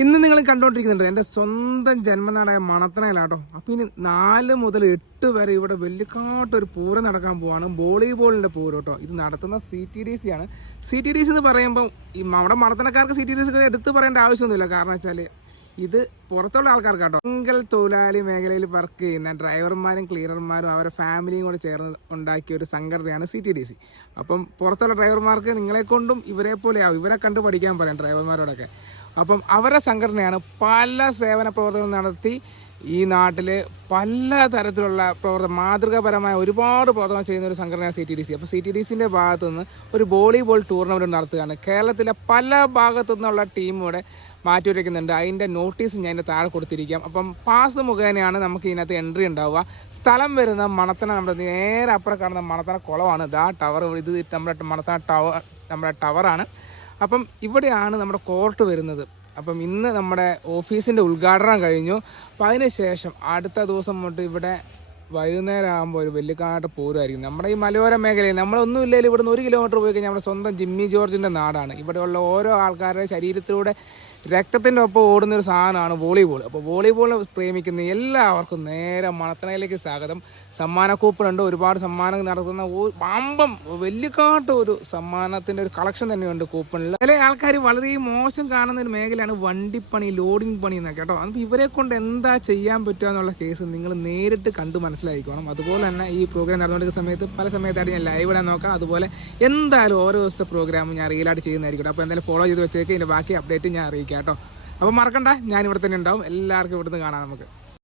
ഇന്ന് നിങ്ങൾ കണ്ടുകൊണ്ടിരിക്കുന്നുണ്ട് എൻ്റെ സ്വന്തം ജന്മനാടായ മണത്തണയിലാട്ടോ. അപ്പോൾ ഇനി 4 മുതൽ 8 വരെ ഇവിടെ വലിയക്കാട്ടൊരു പൂരം നടക്കാൻ പോവാണ്. വോളിബോളിൻ്റെ പൂരം കേട്ടോ. ഇത് നടത്തുന്ന CTDC ആണ്. CTDC എന്ന് പറയുമ്പോൾ ഈ നമ്മുടെ മണത്തണക്കാർക്ക് CTDC എടുത്ത് പറയേണ്ട ആവശ്യമൊന്നുമില്ല. കാരണം വെച്ചാൽ ഇത് പുറത്തുള്ള ആൾക്കാർക്ക് കേട്ടോ. സിംഗിൾ തൊഴിലാളി മേഖലയിൽ വർക്ക് ചെയ്യുന്ന ഡ്രൈവർമാരും ക്ലീനർമാരും അവരുടെ ഫാമിലിയും കൂടി ചേർന്ന് ഉണ്ടാക്കിയ ഒരു സംഘടനയാണ് CTDC. അപ്പം പുറത്തുള്ള ഡ്രൈവർമാർക്ക് നിങ്ങളെ കൊണ്ടും ഇവരെ പോലെയാവും, ഇവരെ കണ്ടു പഠിക്കാൻ പറയാം ഡ്രൈവർമാരോടൊക്കെ. അപ്പം അവരുടെ സംഘടനയാണ് പല സേവന പ്രവർത്തനങ്ങൾ നടത്തി ഈ നാട്ടിൽ പല തരത്തിലുള്ള മാതൃകാപരമായ ഒരുപാട് പ്രവർത്തനം ചെയ്യുന്ന ഒരു സംഘടനയാണ് CTDC. അപ്പോൾ CTDCൻ്റെ ഭാഗത്തു നിന്ന് ഒരു വോളിബോൾ ടൂർണമെൻറ്റ് നടത്തുകയാണ്. കേരളത്തിലെ പല ഭാഗത്തു നിന്നുള്ള ടീം ഇവിടെ മാറ്റിവെക്കുന്നുണ്ട്. അതിൻ്റെ നോട്ടീസ് ഞാൻ എൻ്റെ താഴെ കൊടുത്തിരിക്കാം. അപ്പം പാസ് മുഖേനയാണ് നമുക്ക് ഇതിനകത്ത് എൻട്രി ഉണ്ടാവുക. സ്ഥലം വരുന്ന മണത്തണ, നമ്മുടെ നേരെ അപ്പുറം കാണുന്ന മണത്തണ കുളമാണ്. ഇതാ ടവർ, ഇത് നമ്മുടെ മണത്തണ നമ്മുടെ ടവറാണ്. അപ്പം ഇവിടെയാണ് നമ്മുടെ കോർട്ട് വരുന്നത്. അപ്പം ഇന്ന് നമ്മുടെ ഓഫീസിൻ്റെ ഉദ്ഘാടനം കഴിഞ്ഞു. അപ്പം അതിന് ശേഷം അടുത്ത ദിവസം തൊട്ട് ഇവിടെ വൈകുന്നേരം ആകുമ്പോൾ ഒരു വലിയക്കാട്ട് പൂരമായിരിക്കും. നമ്മുടെ ഈ മലയോര മേഖലയിൽ നമ്മളൊന്നും ഇല്ലെങ്കിലും ഇവിടുന്ന് 1 കിലോമീറ്റർ പോയി കഴിഞ്ഞാൽ നമ്മുടെ സ്വന്തം ജിമ്മി ജോർജിൻ്റെ നാടാണ്. ഇവിടെയുള്ള ഓരോ ആൾക്കാരുടെ ശരീരത്തിലൂടെ രക്തത്തിൻ്റെ ഒപ്പം ഓടുന്നൊരു സാധനമാണ് വോളിബോൾ. അപ്പോൾ വോളിബോൾ പ്രേമിക്കുന്ന എല്ലാവർക്കും നേരെ മണത്തണയിലേക്ക് സ്വാഗതം. സമ്മാന കൂപ്പണുണ്ട്, ഒരുപാട് സമ്മാനം നടത്തുന്ന പാമ്പം വലിയക്കാട്ട് ഒരു സമ്മാനത്തിൻ്റെ ഒരു കളക്ഷൻ തന്നെയുണ്ട് കൂപ്പണിൽ. ചില ആൾക്കാർ വളരെ മോശം കാണുന്ന ഒരു മേഖലയാണ് വണ്ടിപ്പണി, ലോഡിങ് പണി എന്നൊക്കെ കേട്ടോ. അപ്പോൾ ഇവരെ കൊണ്ട് എന്താ ചെയ്യാൻ പറ്റുക എന്നുള്ള കേസ് നിങ്ങൾ നേരിട്ട് കണ്ട് മനസ്സിലാക്കിക്കോണം. അതുപോലെ തന്നെ ഈ പ്രോഗ്രാം നടന്നുകൊണ്ടിരിക്കുന്ന സമയത്ത് പല സമയത്തായിട്ട് ഞാൻ ലൈവ് ഇടാൻ നോക്കാം. അതുപോലെ എന്തായാലും ഓരോ ദിവസത്തെ പ്രോഗ്രാമും ഞാൻ റീലായിട്ട് ചെയ്യുന്നതായിരിക്കും. അപ്പോൾ എന്തായാലും ഫോളോ ചെയ്ത് വെച്ചേക്ക്. ഇതിൻ്റെ ബാക്കി അപ്ഡേറ്റ് ഞാൻ അറിയിക്കാം കേട്ടോ. അപ്പോൾ മറക്കണ്ട, ഞാൻ ഇവിടെ തന്നെ ഉണ്ടാവും. എല്ലാവർക്കും ഇവിടുന്ന് കാണാം നമുക്ക്.